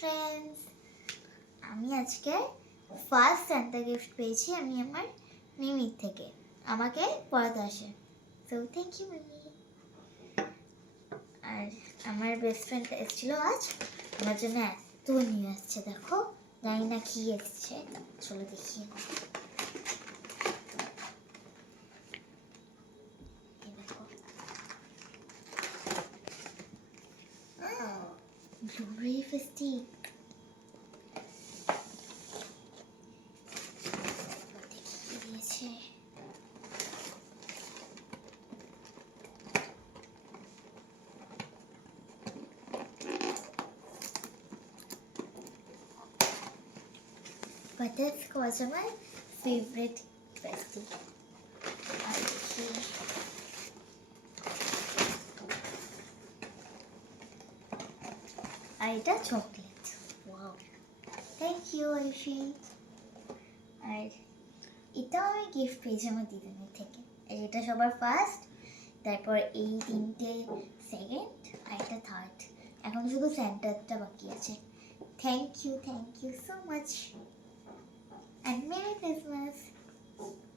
Friends, আমি আজকে first Santa gift পেয়েছি আমি আমার মিমির থেকে। আমাকে পড়াতে আসে, সো থ্যাংক ইউ মিমি। আর আমার বেস্ট ফ্রেন্ড এসেছিলো আজ, আমার জন্য এত নিয়ে আসছে, দেখো জানি না কি এসছে, চলো দেখিয়ে। ব্লুবেরি ফেস্টি, দেখিয়ে দিয়েছে। বাটারস্কচ আমার ফেভারিট পেস্ট্রি। আর এটা chocolate. Wow, thank you Aishi. আর এটাও আমি গিফট পেয়েছি আমার দিদিনের থেকে। এটা সবার ফার্স্ট, তারপর এই তিনটে সেকেন্ড, আর এটা থার্ড। এখন শুধু সেন্টারটা বাকি আছে। Thank you so much, and merry Christmas.